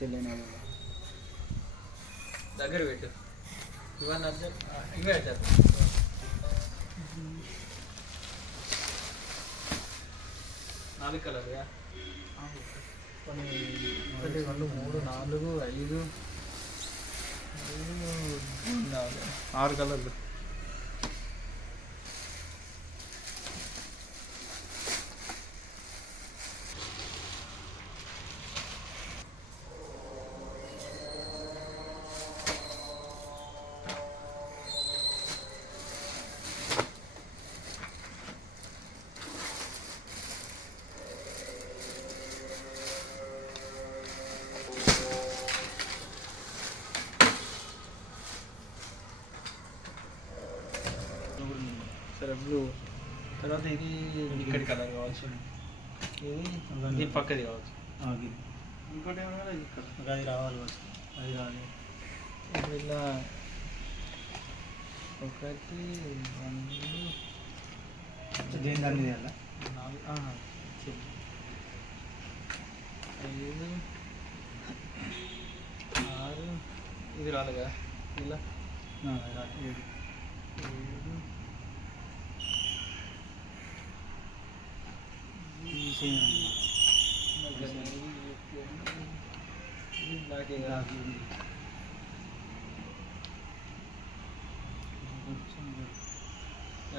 తెలియని దగ్గర పెట్టు ఇవన్నీ ఇంకా పెట్టారు 4 కలర్గా 1 2 3 4 5 6 కలర్లు సరే బ్లూ తర్వాత ఇది ఇక్కడి కలర్ కావచ్చు ఇది పక్కది కావచ్చు ఇంకోటి ఏమన్నా ఇక్కడ అది రావాలి అది రావాలి ఇలా 1 2 దేని దాని మీద 4 5 6 ఇది రాలేగా ఇలా 7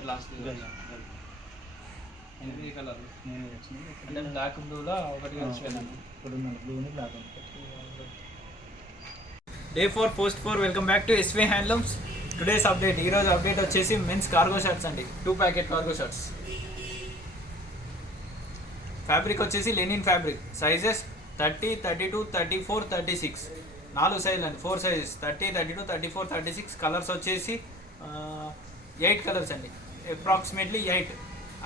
లాస్ట్ ఎనిమిది కలర్లు అంటే బ్లాక్ బ్లూలో ఒకటి బ్లూని black Day 4 post 4 welcome back to SV handlooms. Today's update, ఈరోజు అప్డేట్ వచ్చేసి మెన్స్ కార్గో షర్ట్స్ అండి. 2 ప్యాకెట్ కార్గో షర్ట్స్. ఫ్యాబ్రిక్ వచ్చేసి లెనిన్ ఫ్యాబ్రిక్. సైజెస్ 30, 32, 34, 36. 4 సైజులు అండి, 4 సైజెస్ 30, 32, 34, 36. కలర్స్ వచ్చేసి 8 కలర్స్ అండి. అప్రాక్సిమేట్లీ 8,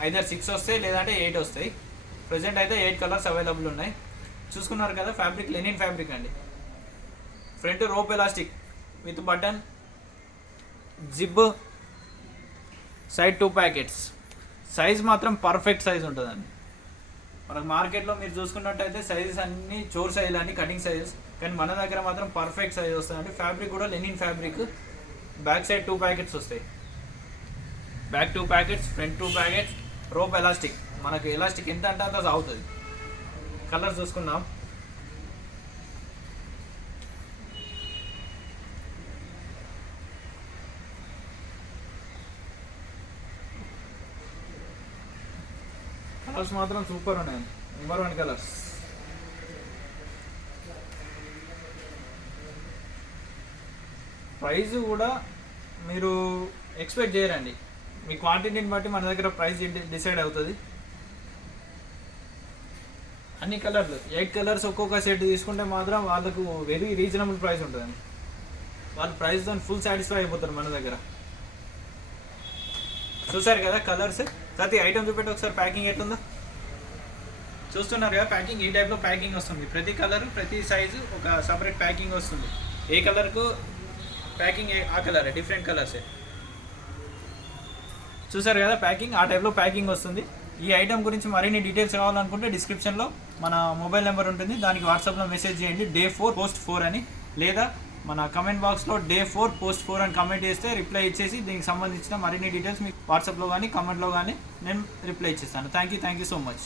ఐదర్ 6 వస్తాయి లేదంటే 8 వస్తాయి. ప్రజెంట్ అయితే 8 కలర్స్ అవైలబుల్ ఉన్నాయి. చూసుకున్నారు కదా, ఫ్యాబ్రిక్ లెనిన్ ఫ్యాబ్రిక్ అండి. Front rope elastic with button, zip, side 2 packets. Size మాత్రం పర్ఫెక్ట్ సైజ్ ఉంటుందండి. మనకు మార్కెట్లో మీరు చూసుకున్నట్టయితే సైజెస్ అన్నీ చోర్ సైజులు అన్నీ కటింగ్ సైజెస్, కానీ మన దగ్గర మాత్రం పర్ఫెక్ట్ సైజ్ వస్తుందండి. ఫ్యాబ్రిక్ కూడా linen fabric. Back side 2 packets వస్తాయి. Back 2 packets, front 2 packets, rope elastic. మనకు ఎలాస్టిక్ ఎంత అంటే అంత సాగుతుంది. కలర్ చూసుకున్నాం. కలర్స్ మాత్రం సూపర్ ఉన్నాయి. Number 1 colours. ప్రైస్ కూడా మీరు ఎక్స్పెక్ట్ చేయరండి. మీ క్వాంటిటీని బట్టి మన దగ్గర ప్రైస్ డిసైడ్ అవుతుంది. అన్ని కలర్లు 8 కలర్స్ ఒక్కొక్క సెట్ తీసుకుంటే మాత్రం వాళ్ళకు వెరీ రీజనబుల్ ప్రైస్ ఉంటుందండి. వాళ్ళు ప్రైస్తో ఫుల్ సాటిస్ఫై అయిపోతారు మన దగ్గర. చూసారు కదా కలర్స్. ప్రతి ఐటమ్ చూపెట్టి ఒకసారి ప్యాకింగ్ ఎట్లుందో చూస్తున్నారు కదా. ప్యాకింగ్ ఈ టైప్లో ప్యాకింగ్ వస్తుంది. ప్రతి కలర్, ప్రతి సైజు ఒక సపరేట్ ప్యాకింగ్ వస్తుంది. ఏ కలర్కు ప్యాకింగ్ ఆ కలరే, డిఫరెంట్ కలర్సే. చూసారు కదా ప్యాకింగ్, ఆ టైప్లో ప్యాకింగ్ వస్తుంది. ఈ ఐటమ్ గురించి మరిన్ని డీటెయిల్స్ కావాలనుకుంటే డిస్క్రిప్షన్లో మన మొబైల్ నెంబర్ ఉంటుంది. దానికి వాట్సాప్లో మెసేజ్ చేయండి Day 4 post 4 అని, లేదా మన కమెంట్ బాక్స్లో Day 4 post 4 అని కమెంట్ చేస్తే రిప్లై ఇచ్చేసి దీనికి సంబంధించిన మరిన్ని డీటెయిల్స్ మీకు వాట్సాప్లో కానీ కమెంట్లో కానీ నేను రిప్లై ఇచ్చేస్తాను. Thank you so much.